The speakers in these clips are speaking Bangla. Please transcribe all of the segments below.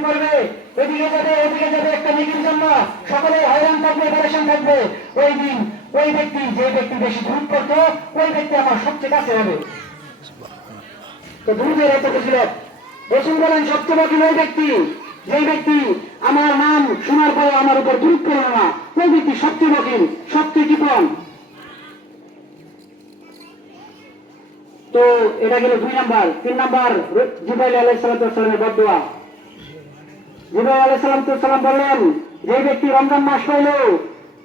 কি করবে, এদিকে যাবে ওদিকে যাবে একটা নেকির জন্য, সকলে হয়রান থাকবে, পেরেশান থাকবে। ওই দিন ওই ব্যক্তি, যে ব্যক্তি বেশি দুরূদ পড়তো, ওই ব্যক্তি আমার সবচেয়ে কাছে হবে। তো দুরূদের এত ফজিলত। রাসূল বলেন সবচেয়ে বকিল ওই ব্যক্তি, যে ব্যক্তি আমার নাম শোনার পরে আমার উপর দুরূদ পড়ে না, ওই ব্যক্তি সবচেয়ে বকিল, সবচেয়ে কৃপণ। তো এটা গেল 2 নাম্বার। 3 নাম্বার, জিবরাইল আলাইহিস সালামের বদদুয়া। জিবরাইল আলাইহিস সালাম বললেন, যে ব্যক্তি রমজান মাস পাইল,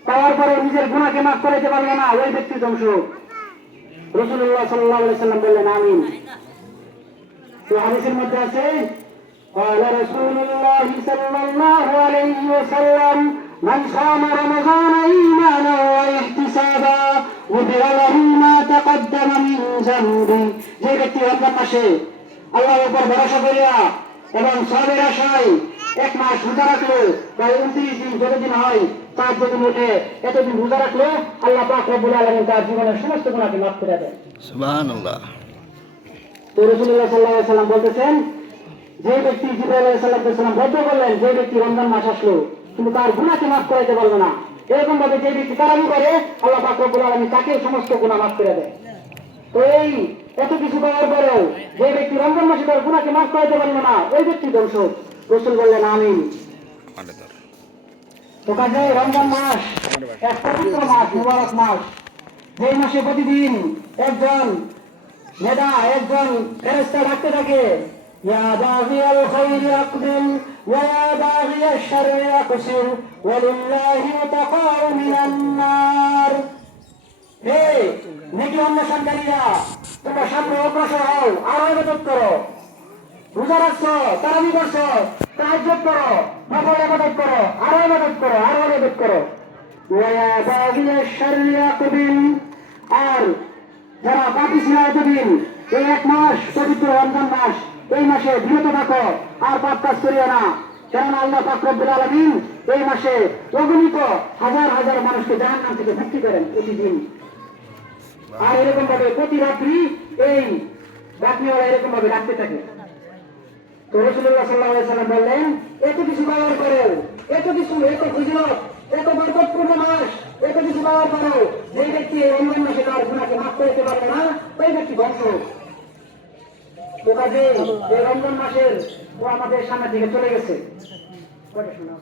পাওয়ার পরে নিজের গুনাহকে মাফ করাইতে পারবে না, ওই ব্যক্তি ধ্বংস। রাসূলুল্লাহ সাল্লাল্লাহু আলাইহি সাল্লাম বললেন আমিন। তো হাদিসের মধ্যে আছে, قال رسول الله صلى الله عليه وسلم من صام رمضان إيمانا واحتسابا غفر له ما تقدم من ذنبه। যে ব্যক্তি রমজান মাসে আল্লাহর উপর ভরসা করিয়া এবং সওয়াবের আশায় এক মাস রোজা রাখলো, বা 29 দিন যতদিন হয় তার যতদিন ওঠে এতদিন রোজা রাখলো, আল্লাহ পাক রব্বুল আলামিন তার জীবনের সমস্ত গুনাহকে মাফ করে দেন। সুবহানাল্লাহ। তো রাসূলুল্লাহ সাল্লাল্লাহু আলাইহি ওয়াসাল্লাম বলতেছেন, যে ব্যক্তি জিবরাইল আলাইহিস সালাম বলতে বললেন, যে ব্যক্তি রমজান মাস আসলো কিন্তু তার গুনাহকে মাফ করাইতে পারবে না, এরকম ভাবে যে ব্যক্তি তারাবি করে, আল্লাহ পাক রব্বুল আলামিন তাকে সমস্ত গুনাহ মাফ করে দেয়। তো এই এত কিছু করার পরেও যে ব্যক্তি রমজান মাসে তার গুনাহকে মাফ করাইতে পারবে না, ওই ব্যক্তি ধ্বংস। রাসূল বললেন আমিন। তো কাজে রমজান মাস এক পবিত্র মাস, মুবারক মাস, যে মাসে প্রতিদিন একজন নেতা, একজন ফেরেশতা ডাকতে থাকে, ইয়া বাগিয়াল খায়রি আকবিল ওয়া ইয়া বাগিয়াশ শাররি আকসির ওয়ালিল্লাহি তাকাউ মিনান নার। হে নেকি অন্বেষণকারীরা, তোমরা সামনে অগ্রসর হও, আরো ইবাদত করো, রোজা রাখছো, তারাবি করছো, তাহাজ্জুদ করো, নফল ইবাদত করো, আরো ইবাদত করো, আরো ইবাদত করো। ওয়া ইয়া বাগিয়াশ শাররি আকবিল, আর যারা পাপী ছিল এতদিন, এই এক মাস পবিত্র রমজান মাস, এই মাসে বিরত থাকো, আর পাপ কাজ করিও না। কেননা আল্লাহ পাক রব্বুল আলামিন এই মাসে অগণিত হাজার হাজার মানুষকে জাহান্নাম থেকে মুক্তি করেন প্রতিদিন। আর এরকম ভাবে প্রতি রাত্রি এই রাত্রিওয়ালা এরকম ভাবে ডাকতে থাকে। তো রাসূলুল্লাহ সাল্লাল্লাহু আলাইহি ওয়াসাল্লাম বললেন, এত কিছু পাওয়ার পরেও, এত কিছু, এত ফজিলত, এত বরকতপূর্ণ মাস, এত কিছু পাওয়ার পরেও যে ব্যক্তি এই রমজান মাসে তার গুনাহকে মাফ করতে পারবে না, ওই ব্যক্তি ধ্বংস। তো কাজে এই রমজান মাসের ও আমাদের সামনে দিকে চলে গেছে। কয়টা শোনা